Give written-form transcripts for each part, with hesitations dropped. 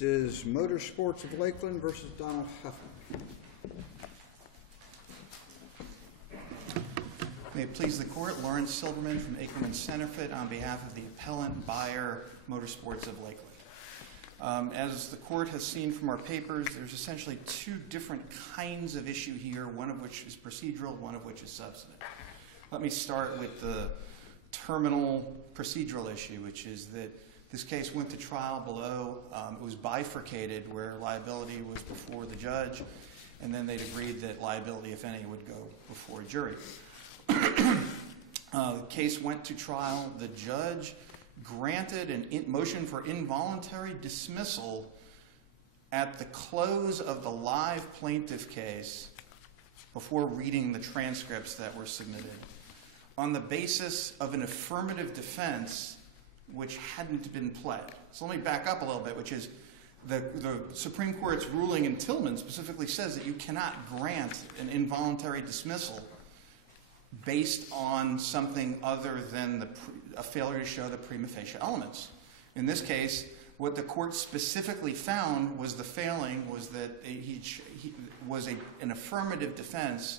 Next is Motorsports of Lakeland versus Donna Huffman. May it please the Court, Lawrence Silverman from Ackerman Centerfit on behalf of the appellant buyer, Motorsports of Lakeland. As the Court has seen from our papers, there's essentially two different kinds of issue here, one of which is procedural, one of which is substantive. Let me start with the terminal procedural issue, which is that this case went to trial below. It was bifurcated where liability was before the judge, and then they'd agreed that liability, if any, would go before a jury. The case went to trial. The judge granted a motion for involuntary dismissal at the close of the live plaintiff case before reading the transcripts that were submitted on the basis of an affirmative defense which hadn't been pled. So let me back up a little bit, which is the Supreme Court's ruling in Tillman specifically says that you cannot grant an involuntary dismissal based on something other than a failure to show the prima facie elements. In this case, what the court specifically found was the failing was that he was an affirmative defense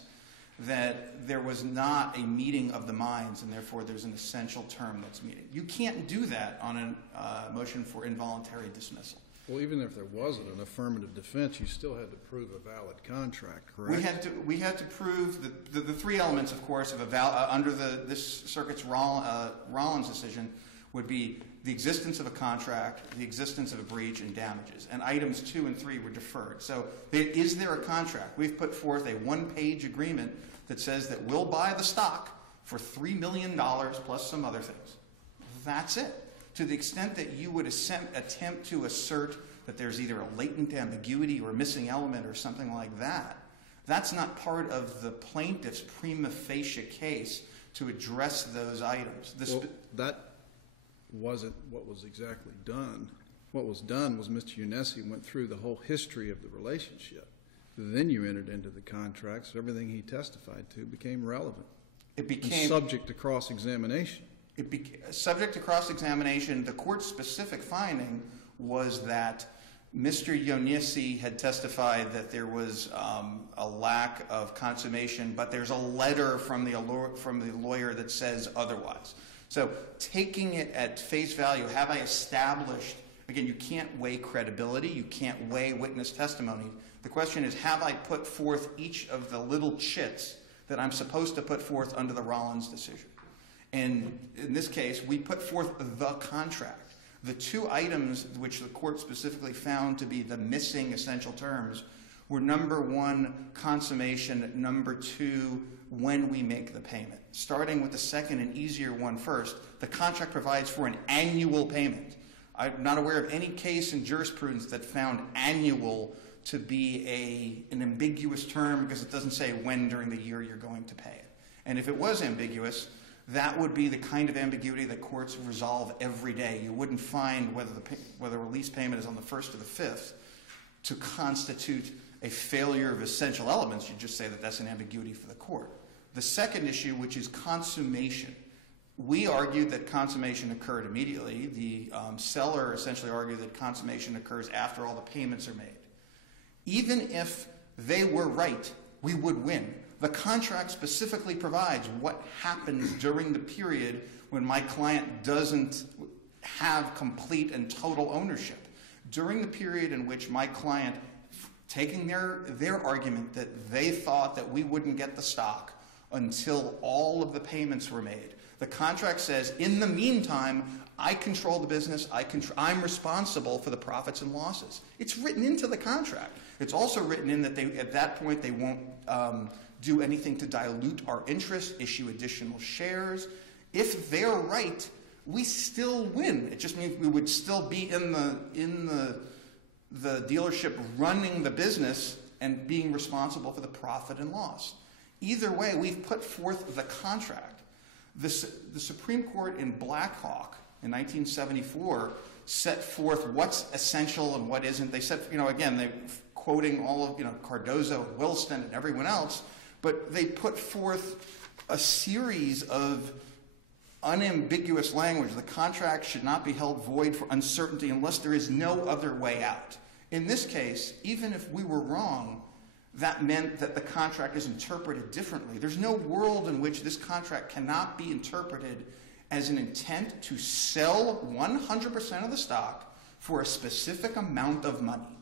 that there was not a meeting of the minds, and therefore there's an essential term that's meeting. You can't do that on a motion for involuntary dismissal. Well, even if there wasn't an affirmative defense, you still had to prove a valid contract, correct? We had to prove the three elements, of course, of under this circuit's Rollins decision would be the existence of a contract, the existence of a breach, and damages. And items 2 and 3 were deferred. So is there a contract? We've put forth a one-page agreement that says that we'll buy the stock for $3 million plus some other things. That's it. To the extent that you would attempt to assert that there's either a latent ambiguity or a missing element or something like that, that's not part of the plaintiff's prima facie case to address those items. That wasn't what was exactly done. What was done was Mr. Unessi went through the whole history of the relationship. Then you entered into the contract, so everything he testified to became relevant. It became subject to cross-examination. Subject to cross-examination, the court's specific finding was that Mr. Unessi had testified that there was a lack of consummation, but there's a letter from the lawyer that says otherwise. So taking it at face value, have I established, again, you can't weigh credibility, you can't weigh witness testimony. The question is, have I put forth each of the little chits that I'm supposed to put forth under the Rollins decision? And in this case, we put forth the contract. The two items which the court specifically found to be the missing essential terms were number 1, consummation, number 2, when we make the payment. Starting with the second and easier one first, the contract provides for an annual payment. I'm not aware of any case in jurisprudence that found annual to be an ambiguous term because it doesn't say when during the year you're going to pay it. And if it was ambiguous, that would be the kind of ambiguity that courts resolve every day. You wouldn't find whether release payment is on the 1st or the 5th to constitute a failure of essential elements. You'd just say that that's an ambiguity for the court. The second issue, which is consummation. We argued that consummation occurred immediately. The seller essentially argued that consummation occurs after all the payments are made. Even if they were right, we would win. The contract specifically provides what happens during the period when my client doesn't have complete and total ownership. During the period in which my client, taking their argument that they thought that we wouldn't get the stock until all of the payments were made, the contract says, in the meantime, I control the business, I'm responsible for the profits and losses. It's written into the contract. It's also written in that at that point they won't do anything to dilute our interest, issue additional shares. If they're right, we still win. It just means we would still be in the dealership running the business and being responsible for the profit and loss. Either way, we've put forth the contract. The Supreme Court in Blackhawk in 1974 set forth what's essential and what isn't. They said, again, they're quoting all of, Cardozo and Wilston and everyone else, but they put forth a series of unambiguous language. The contract should not be held void for uncertainty unless there is no other way out. In this case, even if we were wrong, that meant that the contract is interpreted differently. There's no world in which this contract cannot be interpreted as an intent to sell 100% of the stock for a specific amount of money.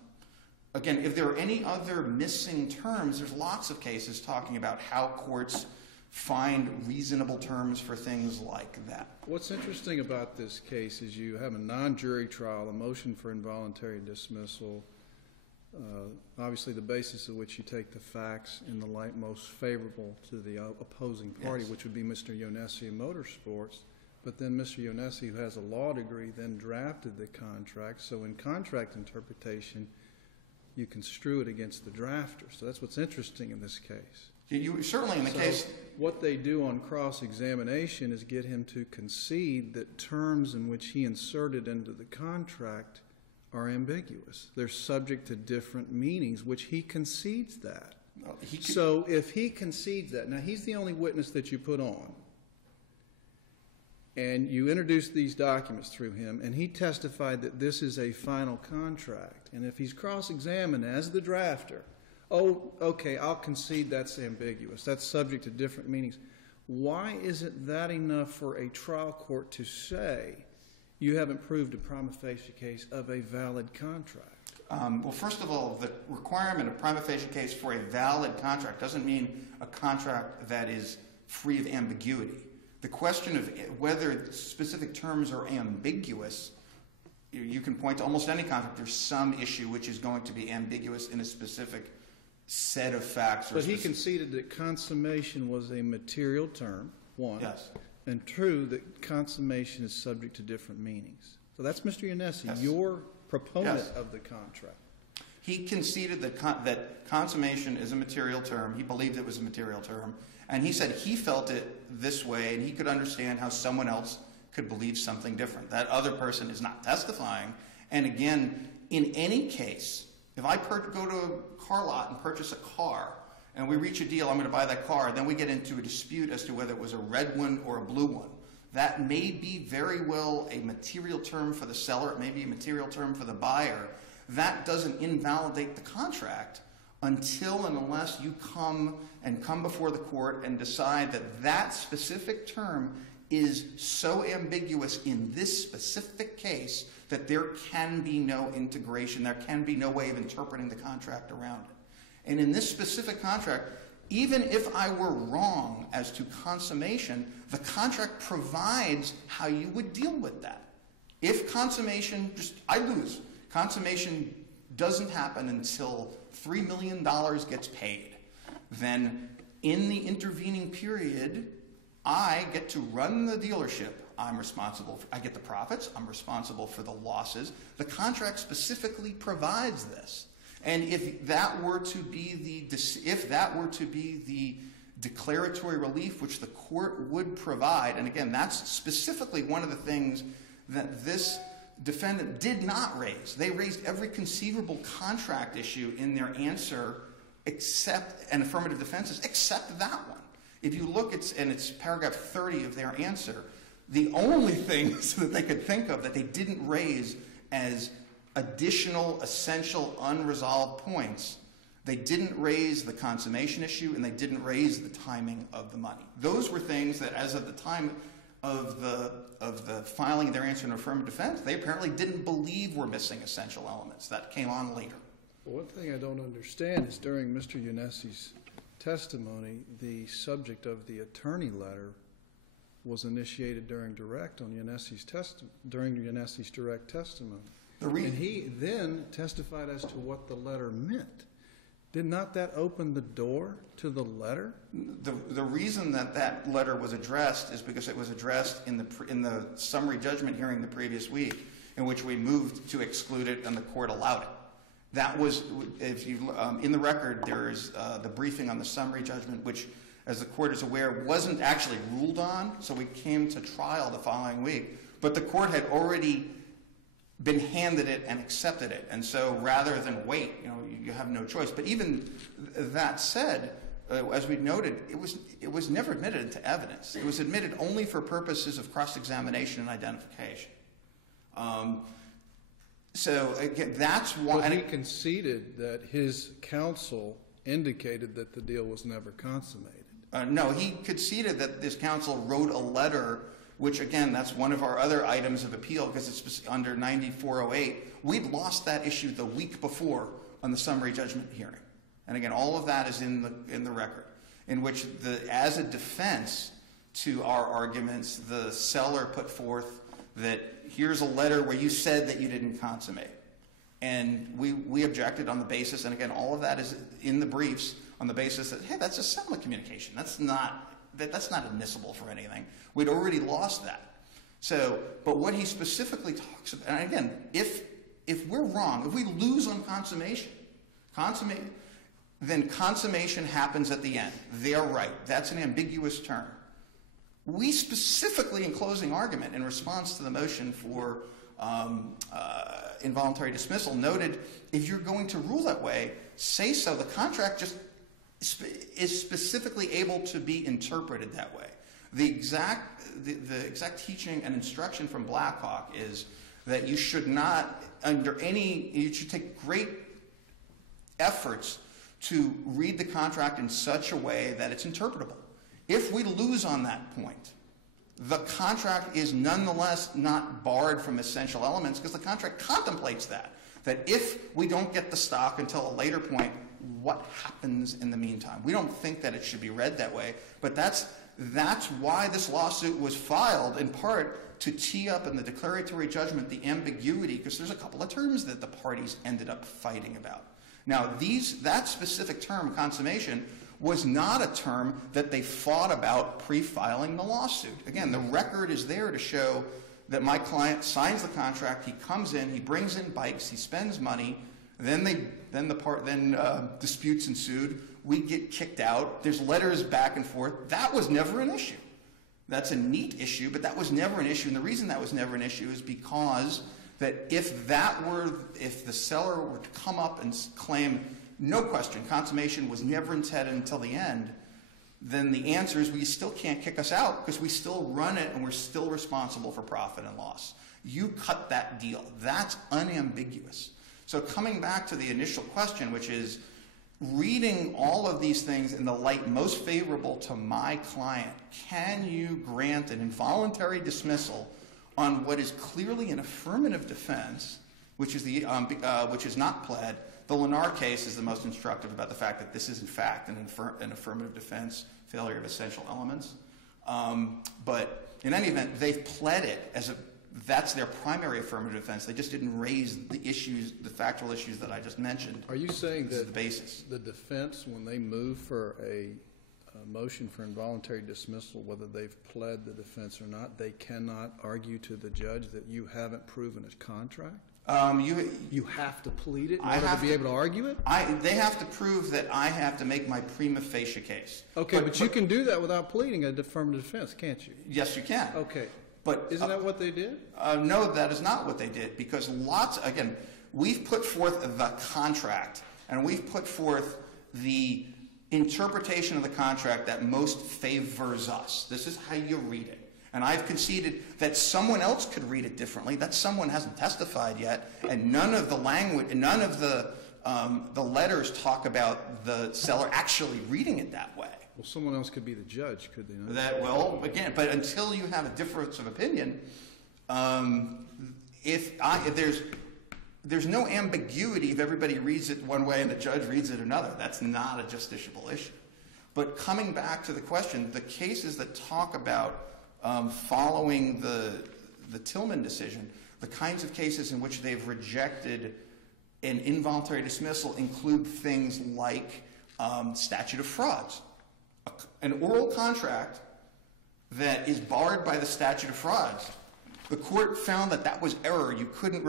Again, if there are any other missing terms, there's lots of cases talking about how courts find reasonable terms for things like that. What's interesting about this case is you have a non-jury trial, a motion for involuntary dismissal, obviously the basis of which you take the facts in the light most favorable to the opposing party, Yes. which would be Mr. Ionessi in motorsports. But then Mr. Ionessi, who has a law degree, then drafted the contract. So in contract interpretation, you construe it against the drafter. So that's what's interesting in this case. Certainly in the case... What they do on cross-examination is get him to concede that terms in which he inserted into the contract are ambiguous. They're subject to different meanings, which he concedes that. So if he concedes that, now he's the only witness that you put on, and you introduce these documents through him, and he testified that this is a final contract, and if he's cross-examined as the drafter, oh, okay, I'll concede that's ambiguous. That's subject to different meanings. Why isn't that enough for a trial court to say you haven't proved a prima facie case of a valid contract? Well, first of all, the requirement of prima facie case for a valid contract doesn't mean a contract that is free of ambiguity. The question of whether specific terms are ambiguous, you can point to almost any contract. There's some issue which is going to be ambiguous in a specific set of facts. But he conceded that consummation was a material term, one. Yes. And true, that consummation is subject to different meanings. So that's Mr. Ionessi, Yes. your proponent Yes. of the contract. He conceded that consummation is a material term. He believed it was a material term. And he said he felt it this way, and he could understand how someone else could believe something different. That other person is not testifying. And again, in any case, if I go to a car lot and purchase a car, and we reach a deal, I'm going to buy that car, then we get into a dispute as to whether it was a red one or a blue one. That may be very well a material term for the seller. It may be a material term for the buyer. That doesn't invalidate the contract until and unless you come before the court and decide that that specific term is so ambiguous in this specific case that there can be no integration, there can be no way of interpreting the contract around it. And in this specific contract, even if I were wrong as to consummation, the contract provides how you would deal with that. If consummation, I lose. Consummation doesn't happen until $3 million gets paid. Then in the intervening period, I get to run the dealership. I'm responsible. I get the profits. I'm responsible for the losses. The contract specifically provides this. And if that were to be the declaratory relief which the court would provide, and again, that's specifically one of the things that this defendant did not raise. They raised every conceivable contract issue in their answer and affirmative defenses except that one. If you look, it's paragraph 30 of their answer. The only things that they could think of that they didn't raise as additional, essential, unresolved points, they didn't raise the consummation issue and they didn't raise the timing of the money. Those were things that, as of the time of the filing of their answer in affirmative defense, they apparently didn't believe were missing essential elements. That came on later. Well, one thing I don't understand is during Mr. Ionessi's testimony, the subject of the attorney letter was initiated during Ionessi's direct testimony. And he then testified as to what the letter meant. Did not that open the door to the letter? The reason that letter was addressed is because it was addressed in the summary judgment hearing the previous week, in which we moved to exclude it and the court allowed it. That was, in the record, there is the briefing on the summary judgment, which, as the court is aware, wasn't actually ruled on, so we came to trial the following week. But the court had already been handed it and accepted it, and so rather than wait, you have no choice. But even that said, as we noted, it was never admitted into evidence. It was admitted only for purposes of cross-examination and identification. So again, that's why. But he conceded that his counsel indicated that the deal was never consummated. No, he conceded that this counsel wrote a letter, which again, that's one of our other items of appeal because it's under 9408. We'd lost that issue the week before on the summary judgment hearing. And again, all of that is in the record, in which as a defense to our arguments, the seller put forth that here's a letter where you said that you didn't consummate. And we objected on the basis, and again, all of that is in the briefs, on the basis that, hey, that's a settlement communication. That's not admissible for anything. We'd already lost that. So, but what he specifically talks about, and again, if we're wrong, if we lose on consummation, then consummation happens at the end. They're right. That's an ambiguous term. We specifically, in closing argument, in response to the motion for involuntary dismissal, noted if you're going to rule that way, say so. The contract just is specifically able to be interpreted that way. The exact teaching and instruction from Blackhawk is that you should not, you should take great efforts to read the contract in such a way that it's interpretable. If we lose on that point, the contract is nonetheless not barred from essential elements because the contract contemplates that if we don't get the stock until a later point, what happens in the meantime? We don't think that it should be read that way, but that's why this lawsuit was filed, in part to tee up in the declaratory judgment the ambiguity, because there's a couple of terms that the parties ended up fighting about. Now, that specific term, consummation, was not a term that they fought about pre-filing the lawsuit. Again, the record is there to show that my client signs the contract, he comes in, he brings in bikes, he spends money, then disputes ensued, we get kicked out, there's letters back and forth. That was never an issue. That's a neat issue, but that was never an issue. And the reason that was never an issue is because that if the seller were to come up and claim, no question, consummation was never intended until the end, then the answer is, well, you still can't kick us out because we still run it and we're still responsible for profit and loss. You cut that deal. That's unambiguous. So coming back to the initial question, which is reading all of these things in the light most favorable to my client, can you grant an involuntary dismissal on what is clearly an affirmative defense, which is not pled? The Lennar case is the most instructive about the fact that this is, in fact, an affirmative defense, failure of essential elements. But in any event, they've pled it as that's their primary affirmative defense. They just didn't raise the issues, the factual issues that I just mentioned. Are you saying that the basis, the defense, when they move for a motion for involuntary dismissal, whether they've pled the defense or not, they cannot argue to the judge that you haven't proven a contract? You have to plead it in order to be able to argue it? They have to prove that I have to make my prima facie case. Okay, but you can do that without pleading an affirmative defense, can't you? Yes, you can. Okay. But isn't that what they did? No, that is not what they did, because again, we've put forth the contract, and we've put forth the interpretation of the contract that most favors us. This is how you read it. And I've conceded that someone else could read it differently. That someone hasn't testified yet, and none of the language, none of the letters talk about the seller actually reading it that way. Well, someone else could be the judge, could they not? Again, but until you have a difference of opinion, there's no ambiguity if everybody reads it one way and the judge reads it another. That's not a justiciable issue. But coming back to the question, the cases that talk about following the Tillman decision, the kinds of cases in which they've rejected an involuntary dismissal include things like statute of frauds. An oral contract that is barred by the statute of frauds. The court found that was error. You couldn't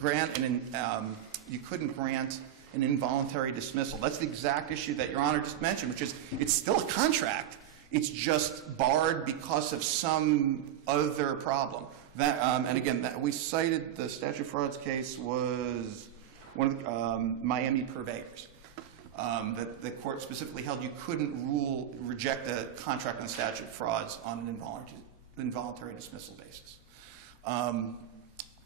grant an involuntary dismissal. That's the exact issue that Your Honor just mentioned, which is it's still a contract. It's just barred because of some other problem. And again, we cited the statute of frauds case was one of the Miami purveyors. that the court specifically held you couldn't reject a contract on statute frauds on an involuntary dismissal basis.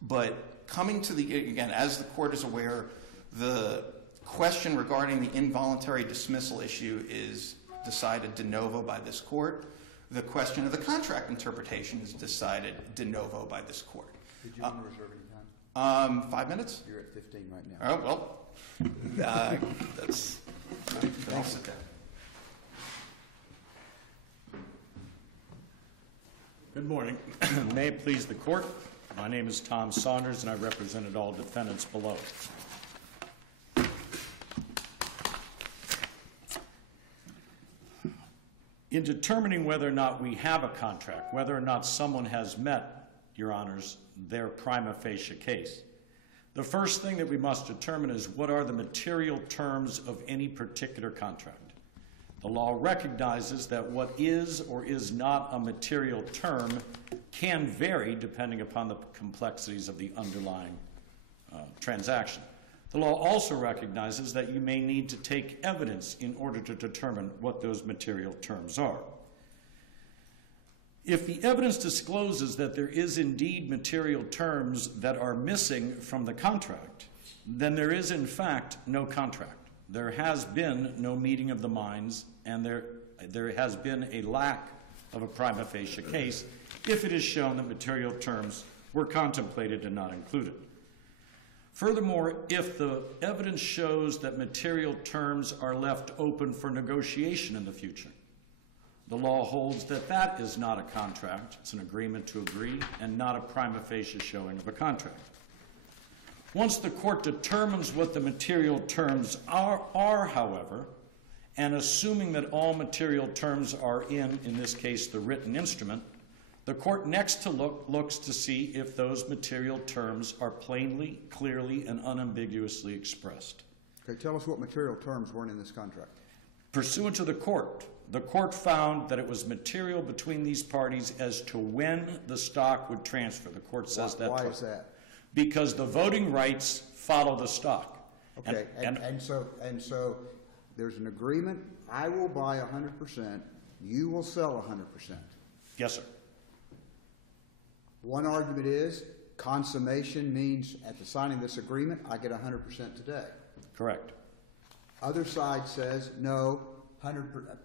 But coming to again, as the court is aware, the question regarding the involuntary dismissal issue is decided de novo by this court. The question of the contract interpretation is decided de novo by this court. Did you want to reserve any time? 5 minutes? You're at 15 right now. Oh, well, that's... I'll sit down. Good morning. May it please the court. My name is Tom Saunders, and I represented all defendants below. In determining whether or not we have a contract, whether or not someone has met, Your Honors, their prima facie case, the first thing that we must determine is what are the material terms of any particular contract. The law recognizes that what is or is not a material term can vary depending upon the complexities of the underlying transaction. The law also recognizes that you may need to take evidence in order to determine what those material terms are. If the evidence discloses that there is indeed material terms that are missing from the contract, then there is in fact no contract. There has been no meeting of the minds, and there has been a lack of a prima facie case if it is shown that material terms were contemplated and not included. Furthermore, if the evidence shows that material terms are left open for negotiation in the future, the law holds that that is not a contract, it's an agreement to agree, and not a prima facie showing of a contract. Once the court determines what the material terms are, however, and assuming that all material terms are in this case, the written instrument, the court next looks to see if those material terms are plainly, clearly, and unambiguously expressed. Okay, tell us what material terms weren't in this contract. Pursuant to the court found that it was material between these parties as to when the stock would transfer. The court says that. Why is that? Because the voting rights follow the stock. Okay, and so there's an agreement. I will buy 100%. You will sell 100%. Yes, sir. One argument is consummation means at the signing of this agreement, I get 100% today. Correct. Other side says, no,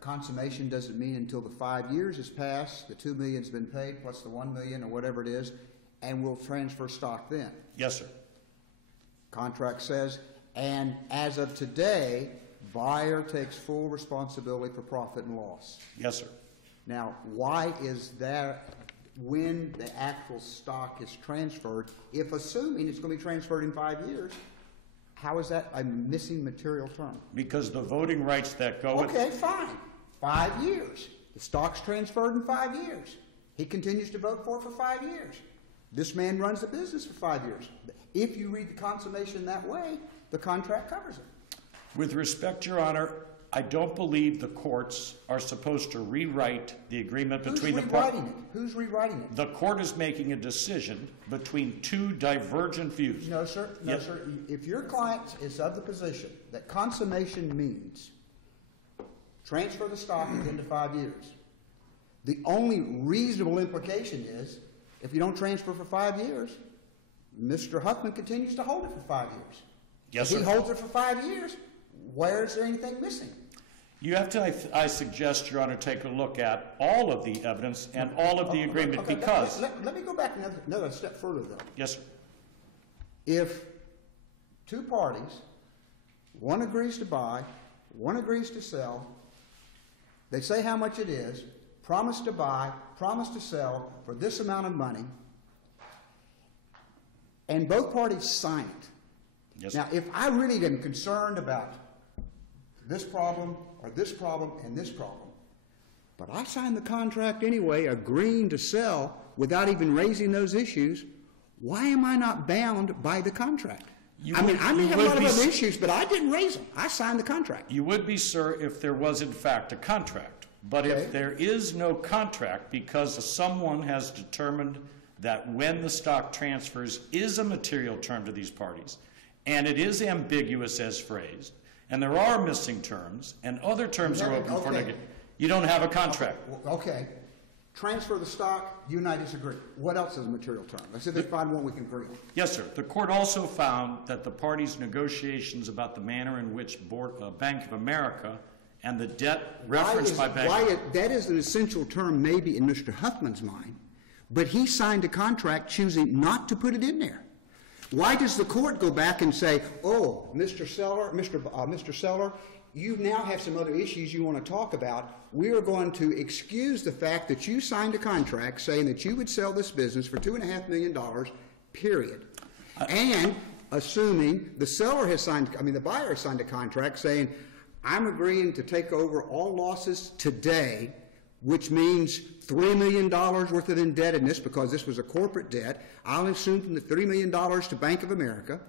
consummation doesn't mean until the 5 years has passed, the $2 million's been paid, plus the $1 million or whatever it is, and we'll transfer stock then. Yes, sir. Contract says, and as of today, buyer takes full responsibility for profit and loss. Yes, sir. Now, why is that when the actual stock is transferred, if assuming it's going to be transferred in 5 years, how is that a missing material term? Because the voting rights that go with... Okay, fine. 5 years. The stock's transferred in 5 years. He continues to vote for it for 5 years. This man runs the business for 5 years. If you read the consummation that way, the contract covers it. With respect, Your Honor, I don't believe the courts are supposed to rewrite the agreement between the parties. Who's rewriting it? The court is making a decision between two divergent views. No, sir. No, Yes. sir. If your client is of the position that consummation means transfer the stock at the end of 5 years, the only reasonable implication is if you don't transfer for 5 years, Mr. Huffman continues to hold it for 5 years. Yes, if sir. he holds it for 5 years, where is there anything missing? You have to, I suggest, Your Honor, take a look at all of the evidence and all of the agreement Okay, because... Let me go back another step further, though. Yes, sir. If two parties, one agrees to buy, one agrees to sell, they say how much it is, promise to buy, promise to sell for this amount of money, and both parties sign it. Yes, Now, if I really am concerned about this problem or this problem and this problem, but I signed the contract anyway, agreeing to sell without even raising those issues, why am I not bound by the contract? I may have a lot of other issues, but I didn't raise them. I signed the contract. You would be, sir, if there was, in fact, a contract. But Okay. if there is no contract because someone has determined that when the stock transfers is a material term to these parties, and it is ambiguous as phrased, and there are missing terms, and other terms are open for negotiation, you don't have a contract. Okay. Transfer the stock, you and I disagree. What else is a material term? Let's see if they find one we can agree on. Yes, sir. The court also found that the parties' negotiations about the manner in which Bank of America and the debt referenced by Bank that is an essential term maybe in Mr. Huffman's mind, but he signed a contract choosing not to put it in there. Why does the court go back and say, oh, Mr. Seller, you now have some other issues you want to talk about. We are going to excuse the fact that you signed a contract saying that you would sell this business for $2.5 million, period. And assuming the buyer has signed a contract saying, I'm agreeing to take over all losses today, which means $3 million worth of indebtedness because this was a corporate debt. I'll assume from the $3 million to Bank of America.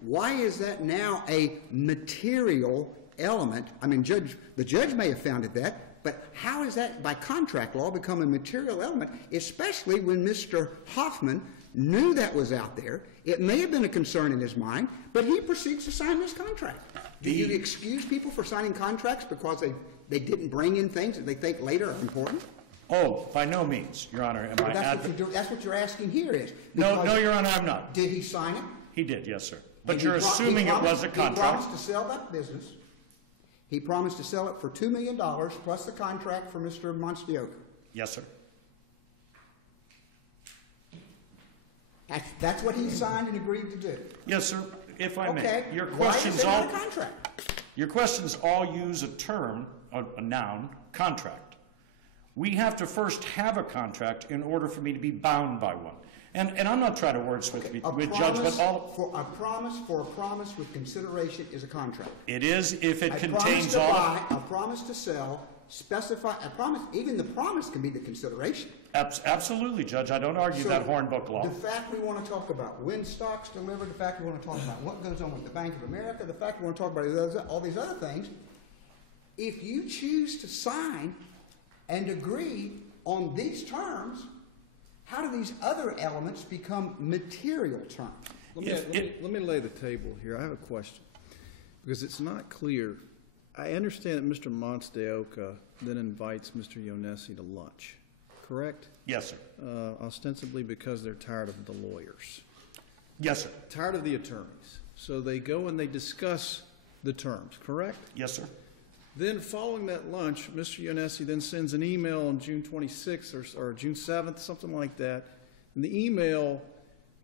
Why is that now a material element? I mean, the judge may have found it that, but how is that by contract law become a material element, especially when Mr. Hoffman knew that was out there? It may have been a concern in his mind, but he proceeds to sign this contract. Do you excuse people for signing contracts because they didn't bring in things that they think later are important? Oh, by no means, Your Honor. That's what you're asking here is. No, Your Honor, I'm not. Did he sign it? He did, yes, sir. But you're assuming it was a contract. He promised to sell that business. He promised to sell it for $2 million plus the contract for Mr. Monstioka. Yes, sir. That's what he signed and agreed to do. Yes, sir. If I may. Okay. Your Why questions is it not a contract? Your questions all use a term, a noun, contract. We have to first have a contract in order for me to be bound by one. And I'm not trying to wordsmith with Judge, but all... A promise with consideration is a contract. It is if it contains all... all... A promise to sell, even the promise can be the consideration. Absolutely, Judge. I don't argue that Hornbook law. The fact we want to talk about when stock's delivered, the fact we want to talk about what goes on with the Bank of America, the fact we want to talk about all these other things, if you choose to sign and agree on these terms, how do these other elements become material terms? Let me lay the table here. I have a question because it's not clear. I understand that Mr. Monstioka then invites Mr. Ionesi to lunch, correct? Yes, sir. Ostensibly because they're tired of the lawyers. Yes, sir. Tired of the attorneys. So they go and they discuss the terms, correct? Yes, sir. Then following that lunch, Mr. Ionesi then sends an email on June 26th or June 7th, something like that. And the email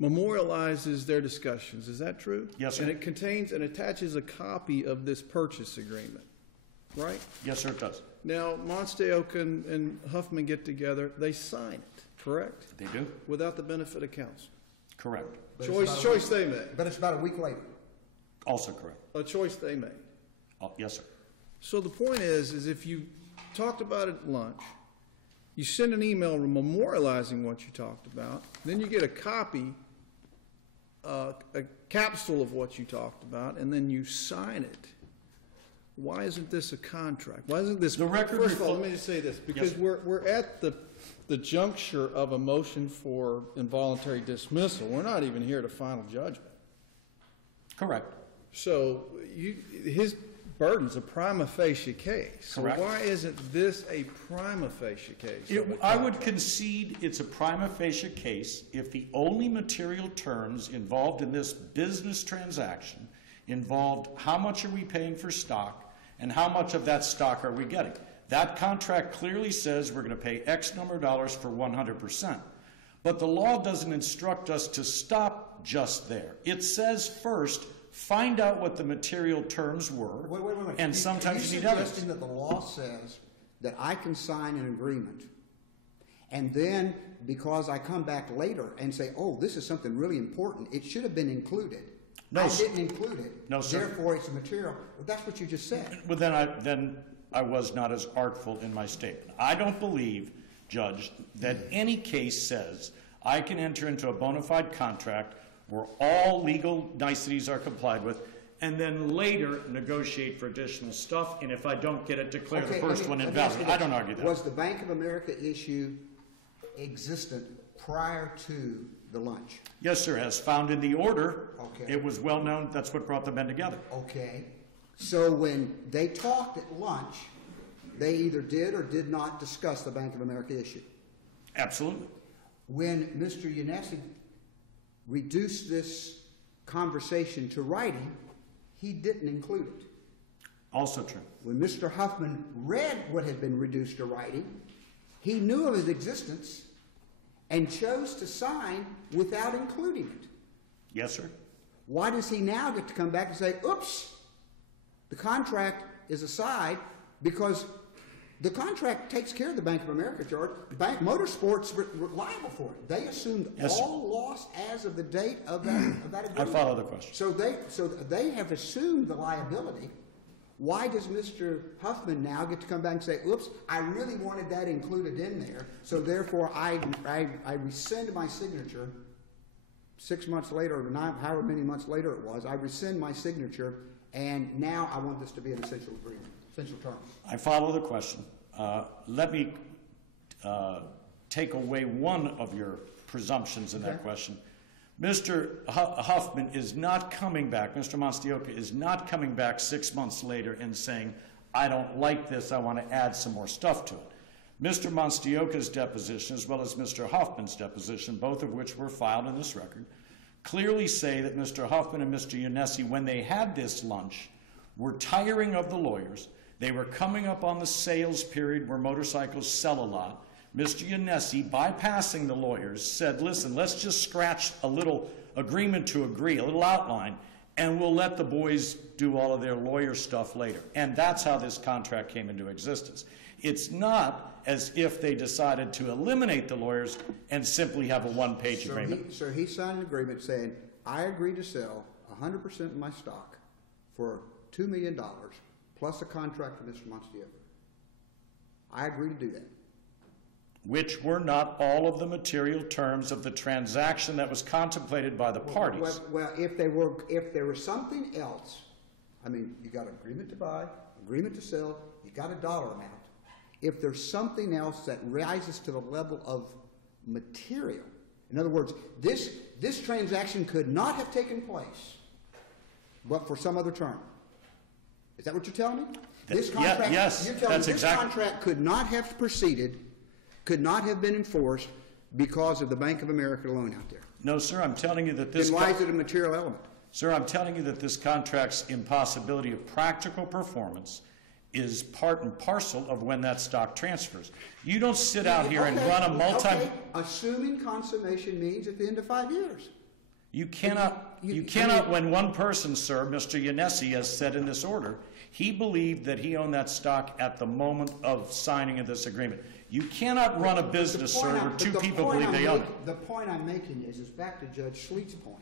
memorializes their discussions. Is that true? Yes, sir. And it contains and attaches a copy of this purchase agreement, right? Yes, sir, it does. Now, Monstioka and Huffman get together. They sign it, correct? They do. Without the benefit of counsel. Correct. Choice they made. But it's about a week later. Also correct. A choice they made. Oh, yes, sir. So the point is if you talked about it at lunch, you send an email memorializing what you talked about, then you get a copy, a capsule of what you talked about, and then you sign it. Why isn't this a contract? Why isn't this... The record... First of all, let me just say this, because yes, we're at the juncture of a motion for involuntary dismissal. We're not even here to final judgment. Correct. So his burden's a prima facie case. Correct. So why isn't this a prima facie case? I would concede it's a prima facie case if the only material terms involved in this business transaction involved how much are we paying for stock and how much of that stock are we getting. That contract clearly says we're going to pay X number of dollars for 100%. But the law doesn't instruct us to stop just there. It says first, find out what the material terms were, Wait. and sometimes you need Are evidence. you suggesting that the law says that I can sign an agreement, and then because I come back later and say, oh, this is something really important, it should have been included. No, I didn't include it. No, sir. Therefore, it's a material. Well, that's what you just said. Well, then I was not as artful in my statement. I don't believe, Judge, that any case says I can enter into a bona fide contract where all legal niceties are complied with, and then later negotiate for additional stuff, and if I don't get it, declare the first one invalid. I don't argue that. Was the Bank of America issue existent prior to the lunch? Yes, sir. As found in the order, Okay. it was well known. That's what brought the men together. Okay. So when they talked at lunch, they either did or did not discuss the Bank of America issue. Absolutely. When Mr. Yanesi reduced this conversation to writing, he didn't include it. Also true. When Mr. Huffman read what had been reduced to writing, he knew of its existence and chose to sign without including it. Yes, sir. Why does he now get to come back and say, oops, the contract is aside, because the contract takes care of the Bank of America charge. Bank Motorsports were liable for it. They assumed Yes, sir. all loss as of the date of that agreement. I follow the question. So they have assumed the liability. Why does Mr. Huffman now get to come back and say, oops, I really wanted that included in there, so therefore I rescind my signature 6 months later, or however many months later it was, I rescind my signature, and now I want this to be an essential agreement, essential term. I follow the question. Let me take away one of your presumptions in that question. Mr. Huffman is not coming back, Mr. Monstioka is not coming back 6 months later and saying, I don't like this, I want to add some more stuff to it. Mr. Monstioka's deposition, as well as Mr. Huffman's deposition, both of which were filed in this record, clearly say that Mr. Huffman and Mr. Yanesi, when they had this lunch, were tiring of the lawyers. They were coming up on the sales period where motorcycles sell a lot. Mr. Yanesi, bypassing the lawyers, said, listen, let's just scratch a little agreement to agree, a little outline, and we'll let the boys do all of their lawyer stuff later. And that's how this contract came into existence. It's not as if they decided to eliminate the lawyers and simply have a one-page agreement. So he signed an agreement saying, I agree to sell 100% of my stock for $2 million plus a contract for Mr. Monstioka. I agree to do that. Which were not all of the material terms of the transaction that was contemplated by the parties. Well, if there was something else, I mean, you got agreement to buy, agreement to sell, you got a dollar amount. If there's something else that rises to the level of material, in other words, this transaction could not have taken place but for some other term. Is that what you're telling me? This contract, yes, you're telling that's me this exactly. contract could not have proceeded, could not have been enforced because of the Bank of America loan out there. No, sir, I'm telling you that this... Then why is it a material element? Sir, I'm telling you that this contract's impossibility of practical performance is part and parcel of when that stock transfers. You don't sit out here and run a Okay. Assuming consummation means at the end of 5 years. You cannot, when one person, sir, Mr. Yanesi, has said in this order, he believed that he owned that stock at the moment of signing of this agreement. You cannot run a business, sir, where two people believe they own it. The point I'm making is back to Judge Schlicht's point.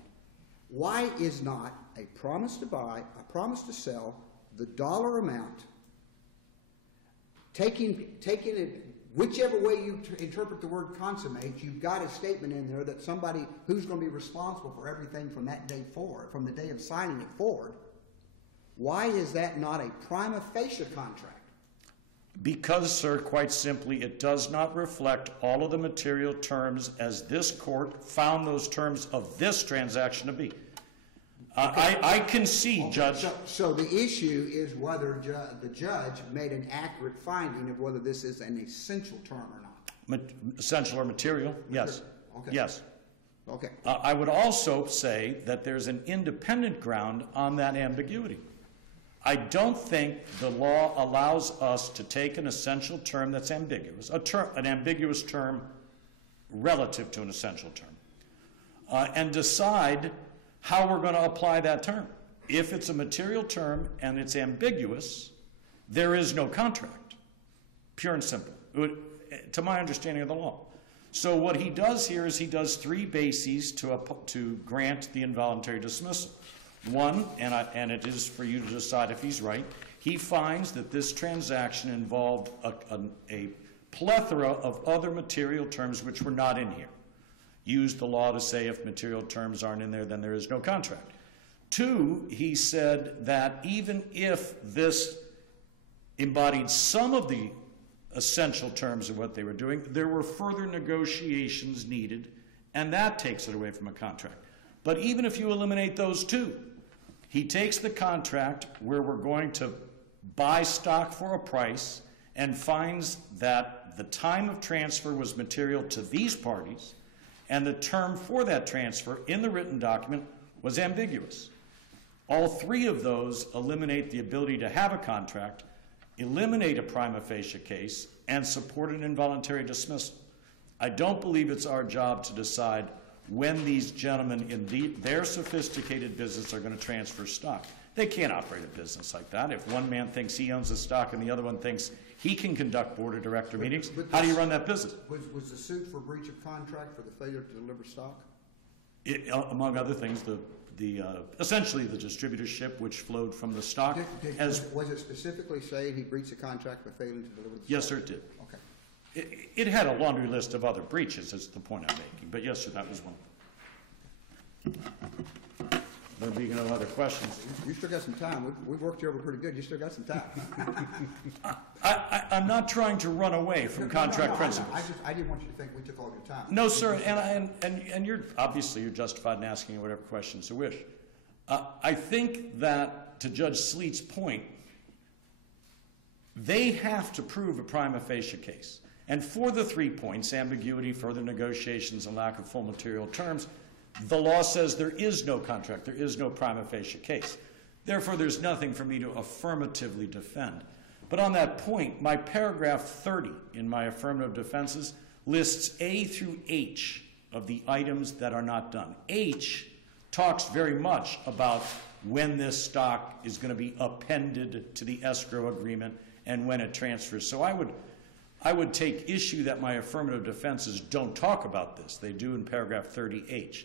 Why is not a promise to buy, a promise to sell, the dollar amount, taking it, whichever way you interpret the word consummate, you've got a statement in there that somebody who's going to be responsible for everything from that day forward, from the day of signing it forward. Why is that not a prima facie contract? Because, sir, quite simply, it does not reflect all of the material terms as this court found those terms of this transaction to be. I concede, Judge. So the issue is whether the judge made an accurate finding of whether this is an essential term or not. Essential or material? Yes. Okay. Yes. Okay. I would also say that there's an independent ground on that ambiguity. I don't think the law allows us to take an essential term that's ambiguous, an ambiguous term relative to an essential term, and decide how we're going to apply that term. If it's a material term and it's ambiguous, there is no contract, pure and simple, to my understanding of the law. So what he does here is he does three bases to grant the involuntary dismissal. One, and it is for you to decide if he's right, he finds that this transaction involved a plethora of other material terms which were not in here. Used the law to say if material terms aren't in there, then there is no contract. Two, he said that even if this embodied some of the essential terms of what they were doing, there were further negotiations needed, and that takes it away from a contract. But even if you eliminate those two, He takes the contract where we're going to buy stock for a price and finds that the time of transfer was material to these parties, and the term for that transfer in the written document was ambiguous. All three of those eliminate the ability to have a contract, eliminate a prima facie case, and support an involuntary dismissal. I don't believe it's our job to decide when these gentlemen in their sophisticated business are going to transfer stock. They can't operate a business like that. If one man thinks he owns the stock and the other one thinks he can conduct board of director meetings, how do you run that business? Was the suit for breach of contract for the failure to deliver stock? Among other things, essentially the distributorship which flowed from the stock. Was it specifically say he breached the contract by failing to deliver the stock? Yes, sir, it did. Okay. It had a laundry list of other breaches, is the point I'm making. But yes, sir, that was one. There being no other questions. You still got some time. We've worked you over pretty good. You still got some time. I'm not trying to run away from contract principles. I didn't want you to think we took all your time. No, sir, and you're obviously you're justified in asking whatever questions you wish. I think that, to Judge Sleet's point, they have to prove a prima facie case. And for the 3 points, ambiguity, further negotiations, and lack of full material terms, the law says there is no contract, there is no prima facie case. Therefore, there's nothing for me to affirmatively defend. But on that point, my paragraph 30 in my affirmative defenses lists A through H of the items that are not done. H talks very much about when this stock is going to be appended to the escrow agreement and when it transfers. So I would take issue that my affirmative defenses don't talk about this. They do in paragraph 30H.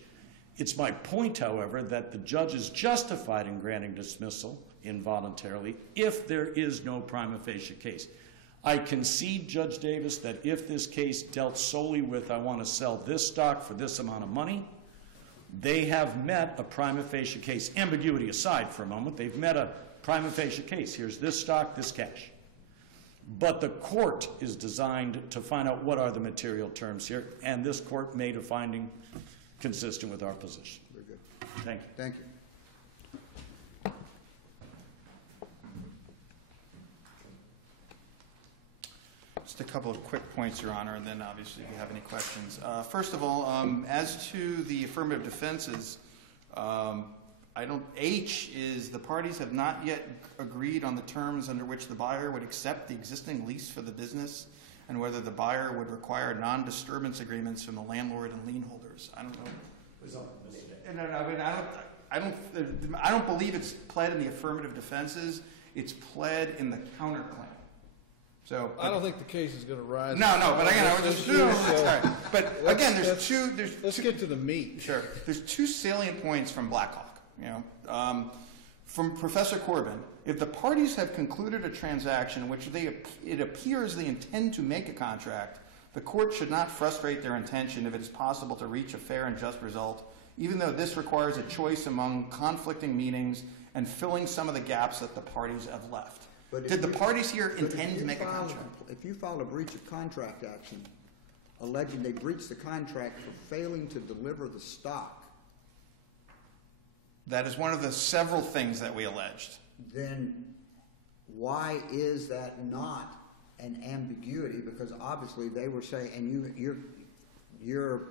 It's my point, however, that the judge is justified in granting dismissal involuntarily if there is no prima facie case. I concede, Judge Davis, that if this case dealt solely with I want to sell this stock for this amount of money, they have met a prima facie case. Ambiguity aside for a moment, they've met a prima facie case. Here's this stock, this cash. But the court is designed to find out what are the material terms here, and this court made a finding consistent with our position. Very good. Thank you. Thank you. Just a couple of quick points, Your Honor, and then obviously if you have any questions. First of all, as to the affirmative defenses, H is the parties have not yet agreed on the terms under which the buyer would accept the existing lease for the business and whether the buyer would require non-disturbance agreements from the landlord and lien holders. I don't know. I don't believe it's pled in the affirmative defenses. It's pled in the counterclaim. So I don't think the case is going to rise. No, but again, I was just But again, let's get to the meat. Sure. There's two salient points from Blackhawk. From Professor Corbin, if the parties have concluded a transaction in which it appears they intend to make a contract, the court should not frustrate their intention if it is possible to reach a fair and just result, even though this requires a choice among conflicting meanings and filling some of the gaps that the parties have left. Did the parties here intend to make a contract? If you file a breach of contract action alleging they breached the contract for failing to deliver the stock, that is one of the several things that we alleged. Then why is that not an ambiguity? Because obviously they were saying, and your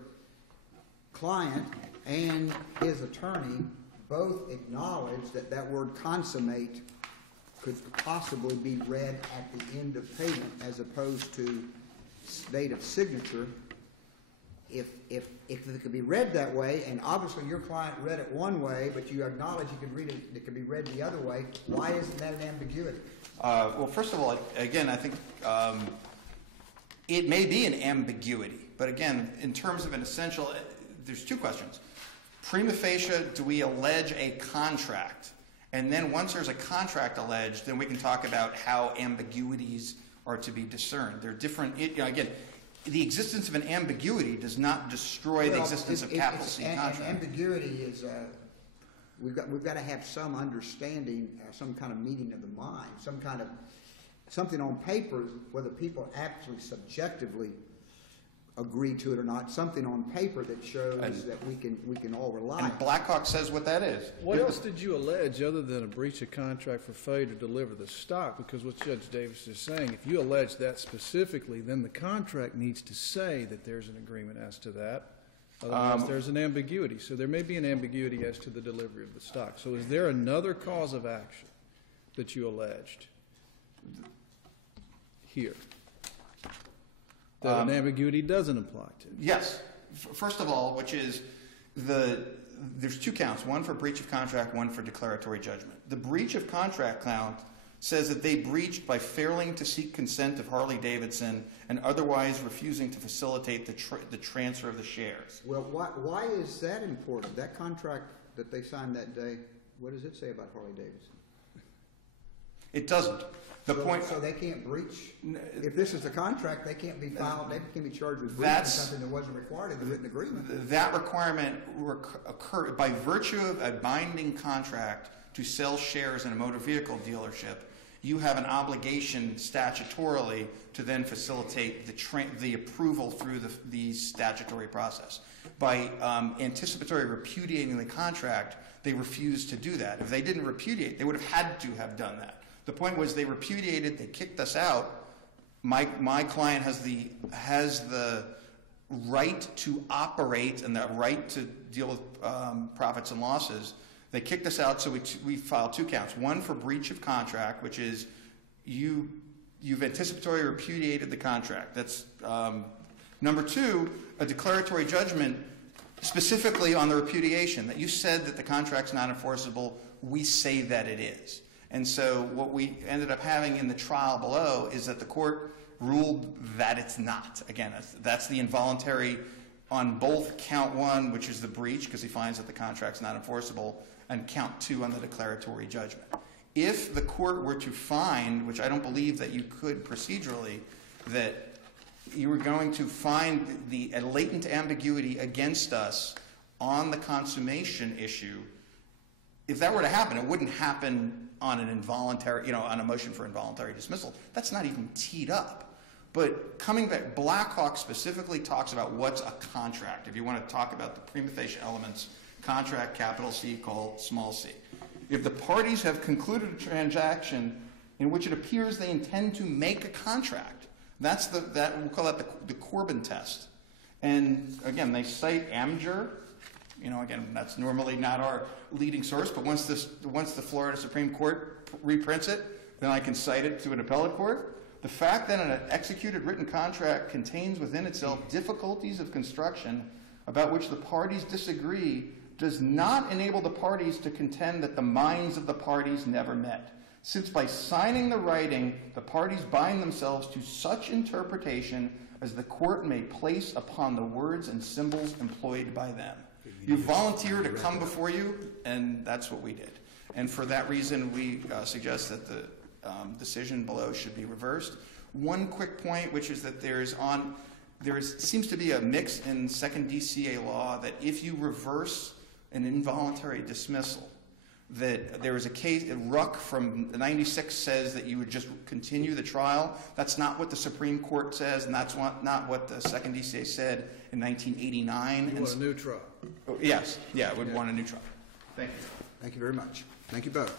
client and his attorney both acknowledged that that word consummate could possibly be read at the end of payment as opposed to date of signature. If it could be read that way, and obviously your client read it one way, but you acknowledge it could be read the other way, why isn't that an ambiguity? Well, first of all, again, I think it may be an ambiguity. But again, in terms of an essential, there's two questions. Prima facie, do we allege a contract? And then once there's a contract alleged, then we can talk about how ambiguities are to be discerned. They're different. Again, the existence of an ambiguity does not destroy the existence of capital C contract. Ambiguity is we've got to have some understanding, some kind of meeting of the mind, something on paper whether people actually subjectively agree to it or not, something on paper that shows that we can all rely on. And Blackhawk says what that is. What else did you allege other than a breach of contract for failure to deliver the stock? Because what Judge Davis is saying, if you allege that specifically, then the contract needs to say that there's an agreement as to that. Otherwise, there's an ambiguity. So there may be an ambiguity as to the delivery of the stock. So is there another cause of action that you alleged here that an ambiguity doesn't apply to? Yes. First of all, which is there's 2 counts, one for breach of contract, one for declaratory judgment. The breach of contract count says that they breached by failing to seek consent of Harley-Davidson and otherwise refusing to facilitate the transfer of the shares. Well, why is that important? That contract that they signed that day, what does it say about Harley-Davidson? It doesn't. So they can't breach? If this is the contract, they can't be filed, they can't be charged with breaching something that wasn't required in the written agreement. That requirement occurred by virtue of a binding contract to sell shares in a motor vehicle dealership. You have an obligation statutorily to then facilitate the approval through the statutory process. By anticipatory repudiating the contract, they refused to do that. If they didn't repudiate, they would have had to have done that. The point was they repudiated, they kicked us out. My client has the right to operate and the right to deal with profits and losses. They kicked us out, so we filed 2 counts. One for breach of contract, which is you've anticipatory repudiated the contract. That's number 2, a declaratory judgment specifically on the repudiation, that you said that the contract's not enforceable. We say that it is. And so what we ended up having in the trial below is that the court ruled that it's not. Again, that's the involuntary on both count 1, which is the breach, because he finds that the contract's not enforceable, and count 2 on the declaratory judgment. If the court were to find, which I don't believe that you could procedurally, that you were going to find a latent ambiguity against us on the consummation issue, if that were to happen, it wouldn't happen on an involuntary, on a motion for involuntary dismissal. That's not even teed up. But coming back, Blackhawk specifically talks about what's a contract. If you want to talk about the prima facie elements, contract, capital C, called small c. If the parties have concluded a transaction in which it appears they intend to make a contract, we'll call that the Corbin test. And again, they cite Amger. Again, that's normally not our leading source, but once the Florida Supreme Court reprints it, then I can cite it to an appellate court. The fact that an executed written contract contains within itself difficulties of construction about which the parties disagree does not enable the parties to contend that the minds of the parties never met, since by signing the writing, the parties bind themselves to such interpretation as the court may place upon the words and symbols employed by them. You volunteered to come before you, and that's what we did. And for that reason, we suggest that the decision below should be reversed. One quick point, which is that there seems to be a mix in second DCA law that if you reverse an involuntary dismissal, that there is a case, Ruck from 96 says that you would just continue the trial. That's not what the Supreme Court says, and that's not what the second DCA said in 1989. You want a new trial? Yes. Yeah, I would want a new trial. Thank you. Thank you very much. Thank you both.